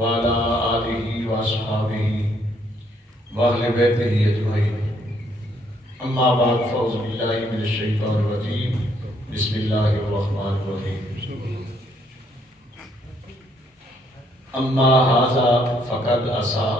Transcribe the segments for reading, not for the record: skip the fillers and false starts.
وعلى آله وأصحابه وأهل بيته أجمعين أما بعد فأعوذ بالله من الشيطان الرجيم بسم الله الرحمن الرحيم اما هذا فقد عصى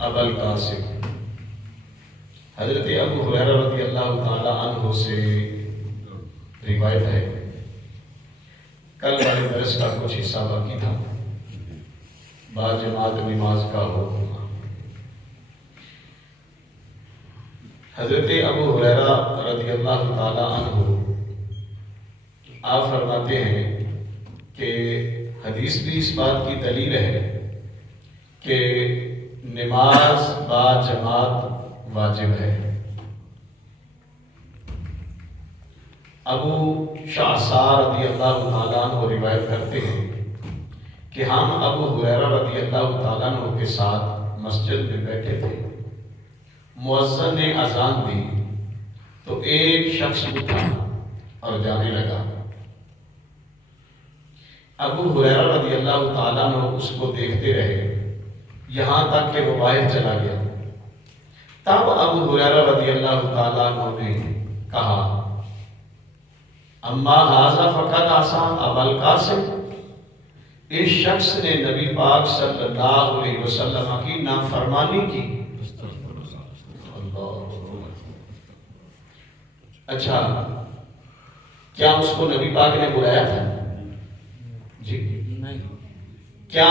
ابا القاسم۔ حضرت ابو ہریرہ رضی اللہ تعالی عنہ سے روایت ہے، کل والے درس کا کچھ حصہ باقی تھا، بعد جماعت نماز کا حکم۔ حضرت ابو ہریرہ رضی اللہ تعالی عنہ آپ فرماتے ہیں کہ حدیث بھی اس بات کی دلیل ہے کہ نماز با جماعت واجب ہے۔ ابو شعثار رضی اللہ تعالیٰ عنہ روایت کرتے ہیں کہ ہم ابو ہریرہ رضی اللہ تعالیٰ عنہ کے ساتھ مسجد میں بیٹھے تھے، مؤذن نے اذان دی تو ایک شخص اٹھا اور جانے لگا۔ ابو ہریرہ رضی اللہ تعالیٰ عنہ اس کو دیکھتے رہے یہاں تک کہ وہ باہر چلا گیا۔ تب ابو ہریرہ رضی اللہ تعالیٰ عنہ نے کہا اما ھذا فقد عصى ابا القاسم، اس شخص نے نبی پاک صلی اللہ علیہ وسلم کی نافرمانی کی۔ اچھا، کیا اس کو نبی پاک نے بلایا تھا؟ جی نہیں۔ کیا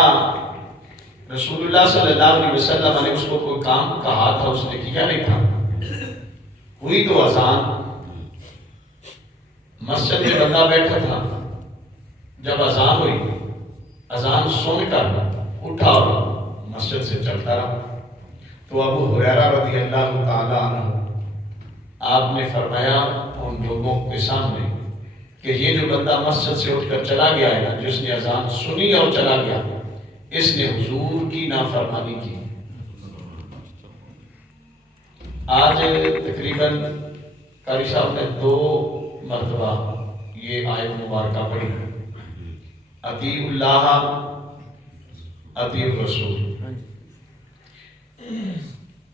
رسول اللہ صلی اللہ علیہ وسلم نے اس کو کوئی کام کہا تھا، اس نے کیا نہیں تھا؟ ہوئی تو اذان، مسجد میں بندہ بیٹھا تھا، جب اذان ہوئی اذان سن کر اٹھا اور مسجد سے چلتا رہا۔ تو ابو ہریرہ رضی اللہ تعالی عنہ آپ نے فرمایا ان لوگوں کے سامنے کہ یہ جو بندہ مسجد سے اٹھ کر چلا گیا ہے نا، جس نے اذان سنی اور چلا گیا، اس نے حضور کی نافرمانی کی۔ آج تقریباً قاری صاحب نے 2 مرتبہ یہ آیت مبارکہ پڑھی، اطیعوا اللہ اطیعوا الرسول۔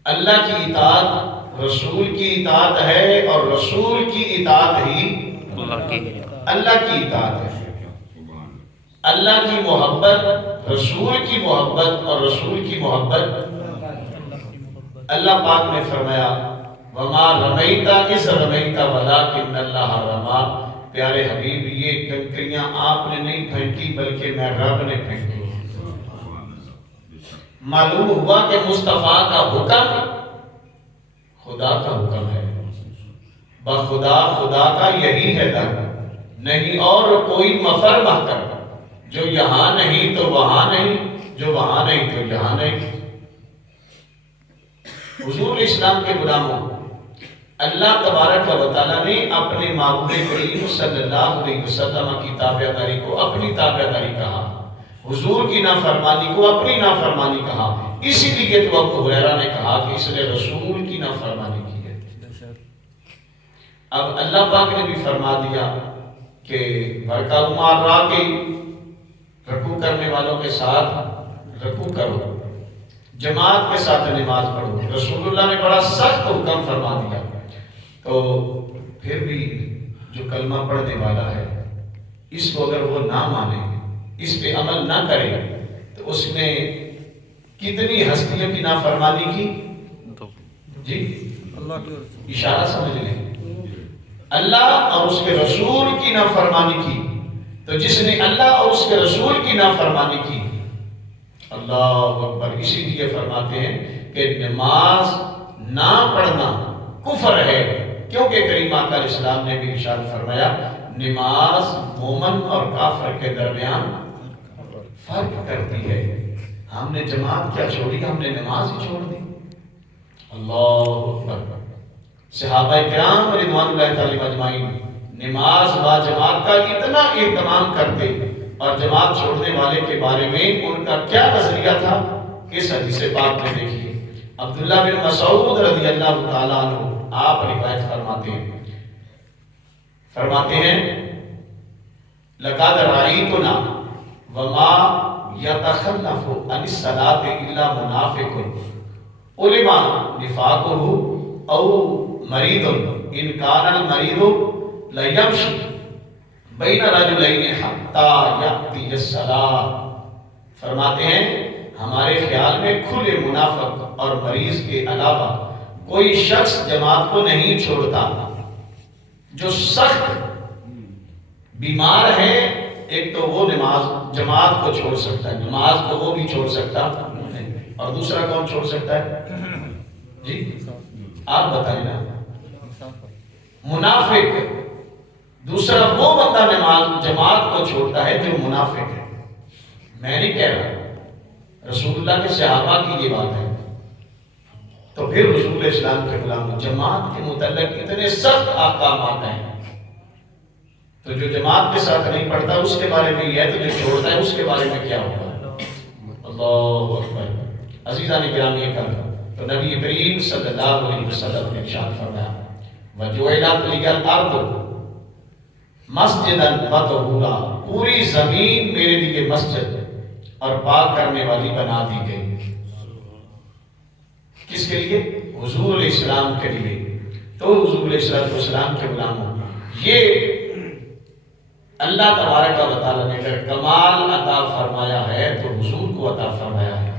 اللہ کی اطاعت رسول کی اطاعت ہے، اور رسول کی اطاعت ہی اللہ کی اطاعت ہے۔ اللہ کی محبت، رسول کی محبت، اور رسول کی محبت اللہ پاک نے فرمایا وما رمیت اذ رمیت ولکن اللہ رمی۔ پیارے حبیب، یہ کنکریاں آپ نے نہیں پھینکی بلکہ میں رب نے پھینکی۔ معلوم ہوا کہ مصطفیٰ کا حکم خدا کا حکم ہے، بخدا خدا کا یہی ہے در، نہیں اور کوئی مفر محکم، جو یہاں نہیں تو وہاں نہیں، جو وہاں نہیں تو یہاں نہیں۔ حضور اسلام کے غلاموں، اللہ تبارک و تعالیٰ نے اپنے محبوب کریم صلی اللہ علیہ وسلم کی تابعداری کو اپنی تابعداری کہا، حضور کی نافرمانی کو اپنی نافرمانی کہا۔ اسی لیے تو ابو ہریرہ نے کہا کہ اس نے رسول کی نافرمانی کی ہے۔ اب اللہ پاک نے بھی فرما دیا کہ وَرْكَعُوا مَعَ الرَّاكِعِينَ، رکوع کرنے والوں کے ساتھ رکوع کرو، جماعت کے ساتھ نماز پڑھو۔ رسول اللہ نے بڑا سخت حکم فرما دیا۔ تو پھر بھی جو کلمہ پڑھنے والا ہے، اس کو اگر وہ نہ مانے، اس پہ عمل نہ کرے، تو اس نے کتنی ہستیوں کی نافرمانی کی؟ جی اشارہ سمجھ لیں، اللہ اور اس کے رسول کی نافرمانی کی۔ تو جس نے اللہ اور اس کے رسول کی نافرمانی کی، اللہ اکبر، اسی لیے فرماتے ہیں کہ نماز نہ پڑھنا کفر ہے، کیونکہ کریم آقا علیہ السلام نے بھی ارشاد فرمایا نماز مومن اور کافر کے درمیان فرق کرتی ہے۔ ہم نے جماعت کیا چھوڑی، ہم نے نماز ہی چھوڑ دی۔ اللہ اکبر۔ صحابہ کرام رضوان اللہ تعالی اجمعین نماز با جماعت کا اتنا اہتمام کرتے، اور جماعت چھوڑنے والے کے بارے میں ان کا کیا نظریہ تھا، اس حدیث پاک میں دیکھیے۔ عبداللہ بن مسعود رضی اللہ تعالیٰ عنہ آپ روایت فرماتے ہیں لَقَدْ رَأَيْتُنَا وَمَا یتخلف عن الصلاۃ الا منافق علم نفاقه او مریض ان کان المریض لیمشی بین رجلین حتی یأتی الصلاۃ. فرماتے ہیں ہمارے خیال میں کھلے منافق اور مریض کے علاوہ کوئی شخص جماعت کو نہیں چھوڑتا. جو سخت بیمار ہے ایک تو وہ نماز جماعت کو چھوڑ سکتا ہے، نماز کو وہ بھی چھوڑ سکتا نہیں. اور دوسرا کون چھوڑ سکتا ہے جی آپ بتائیں نا؟ منافق. دوسرا وہ بندہ نماز جماعت کو چھوڑتا ہے جو منافق ہے. میں نہیں کہہ رہا، رسول اللہ کے صحابہ کی یہ بات ہے. تو پھر رسول اسلام کے غلام جماعت کے متعلق اتنے سخت احکامات ہیں، تو جو جماعت کے ساتھ نہیں پڑھتا اس کے بارے میں یہ ہے، تو جو چھوڑتا ہے اس کے بارے میں کیا ہوگا؟ اللہ اکبر. عزیزان گرامی یہ کر تو نبی کریم صلی اللہ علیہ وسلم نے ارشاد فرمایا وَجُعِلَتْ لِيَ الْأَرْضُ مَسْجِدًا وَطَهُورًا، پوری زمین میرے لیے مسجد اور پاک کرنے والی بنا دی گئی. کس کے لیے؟ حضور علیہ السلام کے لیے. تو حضور علیہ السلام کے غلاموں، یہ اللہ تبارک و تعالیٰ نے اگر کمال عطا فرمایا ہے تو حضور کو عطا فرمایا ہے.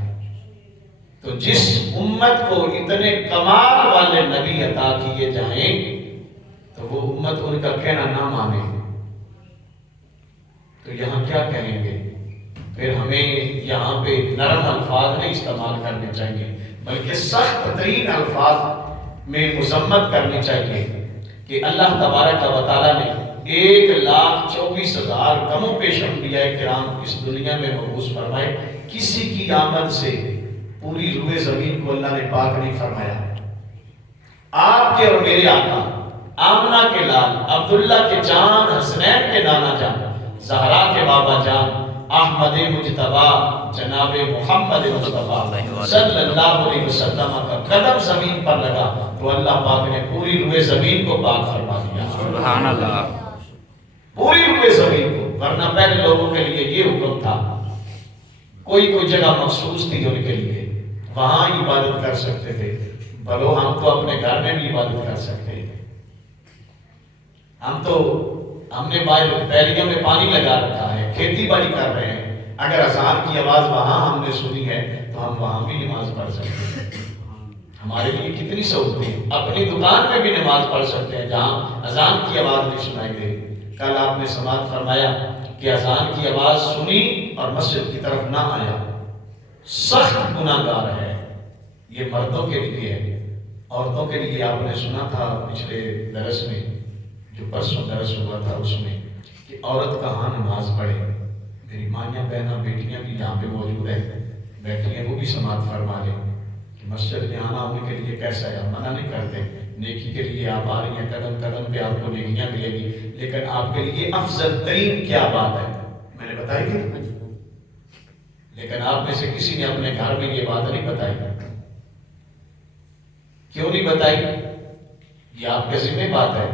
تو جس امت کو اتنے کمال والے نبی عطا کیے جائیں تو وہ امت ان کا کہنا نہ مانے تو یہاں کیا کہیں گے؟ پھر ہمیں یہاں پہ نرم الفاظ نہیں استعمال کرنے چاہیے بلکہ سخت ترین الفاظ میں مذمت کرنی چاہیے کہ اللہ تبارک و تعالیٰ نے 1,24,000 کم و بیش انبیاء کرام اس دنیا میں مبعوث فرمائے. کسی کی آمد سے پوری روئے زمین کو اللہ نے پاک نہیں فرمایا. آپ کے اور میرے آقا آمنہ کے لال، عبداللہ کے جان، حسنین کے نانا جان، زہرا کے بابا جان، احمد مجتبی جناب محمد مصطفیٰ صلی اللہ علیہ وسلم کا قدم زمین پر لگا تو اللہ پاک نے پوری روئے زمین کو پاک فرما دیا. سبحان اللہ. پوری روئے زمین کو. ورنہ پہلے لوگوں کے لیے یہ حکم تھا، کوئی کوئی جگہ مخصوص تھی ان کے لیے، وہاں عبادت کر سکتے تھے. بلو ہم تو اپنے گھر میں بھی عبادت کر سکتے ہیں. ہم نے بیلیوں میں پانی لگا رکھا ہے، کھیتی باڑی کر رہے ہیں. اگر اذان کی آواز وہاں ہم نے سنی ہے تو ہم وہاں بھی نماز پڑھ سکتے ہیں. ہمارے لیے کتنی سہولتیں. اپنی دکان میں بھی نماز پڑھ سکتے ہیں جہاں اذان کی آواز نہیں سنائی دے. کل آپ نے سماعت فرمایا کہ اذان کی آواز سنی اور مسجد کی طرف نہ آیا، سخت گناہ گار ہے. یہ مردوں کے لیے ہے. عورتوں کے لیے آپ نے سنا تھا پچھلے درس میں، جو پرسوں درس ہوا تھا اس میں، کہ عورت کہاں نماز پڑھے. میری مائیاں بہناں بیٹیاں بھی یہاں پہ موجود ہیں، بیٹھی ہیں، وہ بھی سماعت فرما لیں کہ مسجد میں آنا ان کے لیے کیسا ہے. منع نہیں کرتے، نیکی کے لیے آپ آ رہی ہیں، قدم قدم پہ آپ کو نیکیاں ملے گی. لیکن آپ کے لیے افضل ترین کیا بات ہے میں نے بتائی تھی. لیکن آپ میں سے کسی نے اپنے گھر میں یہ بات نہیں بتائی. کیوں نہیں بتائی؟ یہ آپ کے ذمہ بات ہے.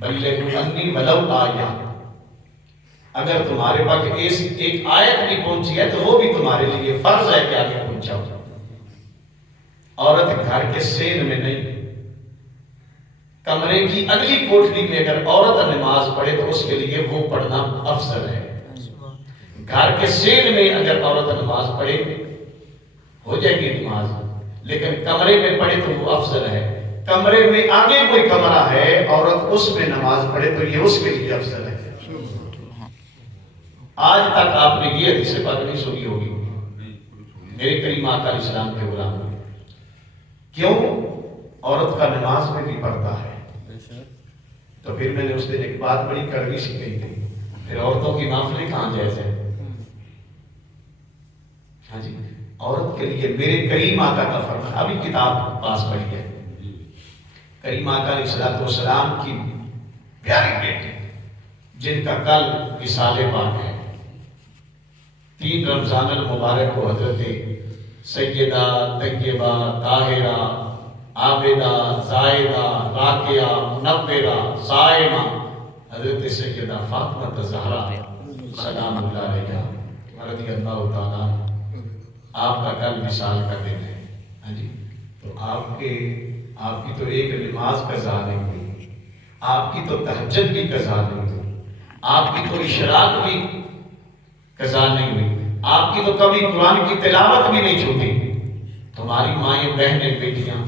بلغوا عنی ولو آیہ. اگر تمہارے پاس ایک آیت بھی پہنچی ہے تو وہ بھی تمہارے لیے فرض ہے کہ آگے پہنچاؤ. عورت گھر کے سین میں نہیں، کمرے کی اگلی کوٹری میں اگر عورت نماز پڑھے تو اس کے لیے وہ پڑھنا افضل ہے. گھر کے سین میں اگر عورت نماز پڑھے ہو جائے گی نماز، لیکن کمرے میں پڑھے تو وہ افضل ہے. کمرے میں آگے کوئی کمرہ ہے عورت اس میں نماز پڑھے تو یہ اس کے لیے افضل ہے. آج تک آپ نے یہ حدیث پاک نہیں سنی ہوگی میرے کریم آقا علیہ السلام کے غلام. کیوں؟ عورت کا نماز میں بھی پڑھتا ہے. تو پھر میں نے اس دن ایک بات بڑی کڑوی سی کہی تھی، پھر عورتوں کی محفلیں کہاں جائز ہے؟ ہاں جی، عورت کے لیے میرے کریم آقا کا فرمان. ابھی کتاب پاس پڑھی ہے، کریم آقا علیہ السلام کی پیاری بیٹی جن کا کل وصال پاک ہے. 3 رمضان المبارک کو حضرت سیدہ طیبہ طاہرہ عابدہ زاہدہ راکعہ منورہ صائمہ حضرت سیدہ فاطمہ الزہرا سلام اللہ علیہا رضی اللہ تعالیٰ عنہ، آپ کا کل وصال کا دن ہے، ہاں جی، تو آپ کی تو ایک نماز قضا نہیں ہوئی، آپ کی تو تہجد بھی قضا نہیں ہوئی، آپ کی تو اشراق بھی قضا نہیں ہوئی، آپ کی تو کبھی قرآن کی تلاوت بھی نہیں چھوٹی۔ تمہاری مائیں بہنیں بیٹیاں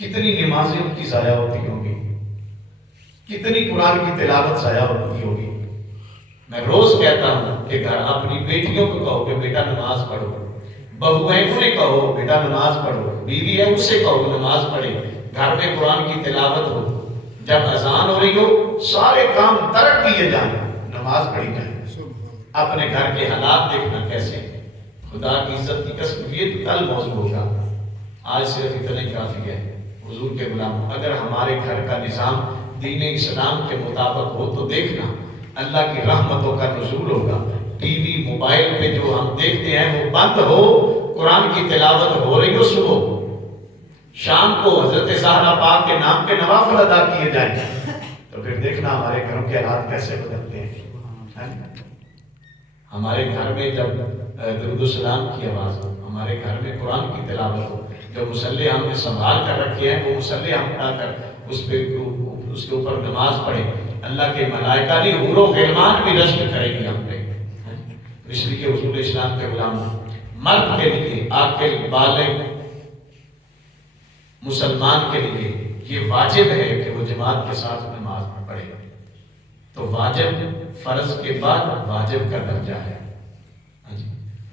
کتنی نمازیں ان کی ضائع ہوتی ہوں گی، کتنی قرآن کی تلاوت ضائع ہوتی ہوگی۔ میں روز کہتا ہوں کہ گھر اپنی بیٹیوں کو کہو کہ بیٹا نماز پڑھو، بہو ہے انہیں کہو بیٹا نماز پڑھو، بیوی ہے اسے کہو نماز پڑھے، گھر میں قرآن کی تلاوت ہو، جب اذان ہو رہی ہو سارے کام ترک کیے جائیں، نماز پڑھی جائے۔ اپنے گھر کے حالات دیکھنا کیسے، خدا کی عزت کی قسم، یہ تو کل موضوع ہوگا، آج صرف اتنا ہی کافی ہے۔ حضور کے غلام، اگر ہمارے گھر کا نظام دین اسلام کے مطابق ہو تو دیکھنا اللہ کی رحمتوں کا نزول ہوگا۔ ٹی وی موبائل پہ جو ہم دیکھتے ہیں وہ بند ہو، قرآن کی تلاوت ہو رہی ہو، صبح شام کو حضرت زہرا پاک کے نام کے نوافل ادا کیے جائیں، تو پھر دیکھنا ہمارے گھروں کے حالات کیسے بدلتے ہیں۔ ہمارے گھر میں جب درود السلام کی آواز ہو، ہمارے گھر میں قرآن کی تلاوت ہو، جو مصلی ہم نے سنبھال کر رکھے ہیں وہ مصلی ہم اٹھا کر اس کے اوپر نماز پڑھے، اللہ کے ملائکہ نہیں حور و غلمان بھی رشک کریں گے ہم پہ۔ اس لیے حضور اسلام کے غلام مرد کے لیے، عاقل بالغ مسلمان کے لیے یہ واجب ہے کہ وہ جماعت کے ساتھ نماز پڑھے۔ تو واجب فرض کے بعد واجب کا درجہ ہے،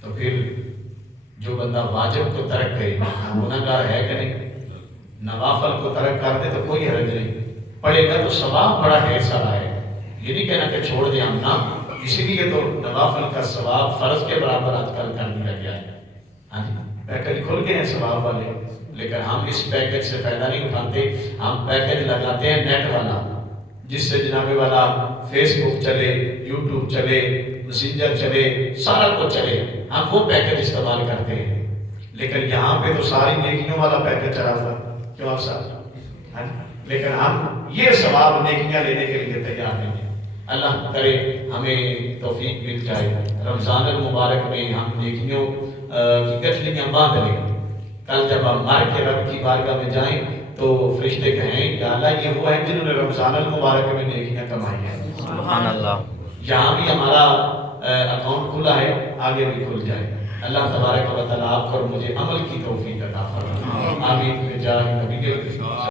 تو پھر جو بندہ واجب کو ترک کرے گنہگار ہے کہ نہیں؟ نوافل کو ترک کر دے تو کوئی حرج نہیں، پڑھے گا تو ثواب بڑا ڈھیر سارا ہے، یہ نہیں کہنا کہ چھوڑ دیں ہم نہ، اسی لیے تو نوافل کا ثواب فرض کے برابر آج کل کر دیا گیا ہے۔ ہاں جی، پیکج کھل گئے ہیں ثواب والے، لیکن ہم اس پیکج سے فائدہ نہیں اٹھاتے، ہم پیکج لگاتے ہیں نیٹ والا، جس سے جناب والا فیس بک چلے، یوٹیوب چلے، میسنجر چلے، سارا کچھ چلے، ہم وہ پیکج استعمال کرتے ہیں۔ لیکن یہاں پہ تو ساری نیکیوں والا پیکج چلا ہوا، کیوں آپ صاحب؟ لیکن ہم یہ ثواب نیکیاں لینے کے لیے تیار نہیں ہیں۔ اللہ کرے ہمیں توفیق مل جائے، رمضان المبارک میں ہم نیکیوں کی گٹھلیاں باندھ لیں، کل جب ہم مر کے رب کی بارگاہ میں جائیں تو فرشتے کہیں یا اللہ یہ وہ ہیں جنہوں نے رمضان المبارک میں نیکیاں کمائی ہیں۔ سبحان اللہ۔ یہاں بھی ہمارا اکاؤنٹ کھلا ہے، آگے بھی کھل جائے۔ اللہ تبارک و تعالیٰ آپ کو اور مجھے عمل کی توفیق عطا فرمائے، آمین بجاہ نبی کے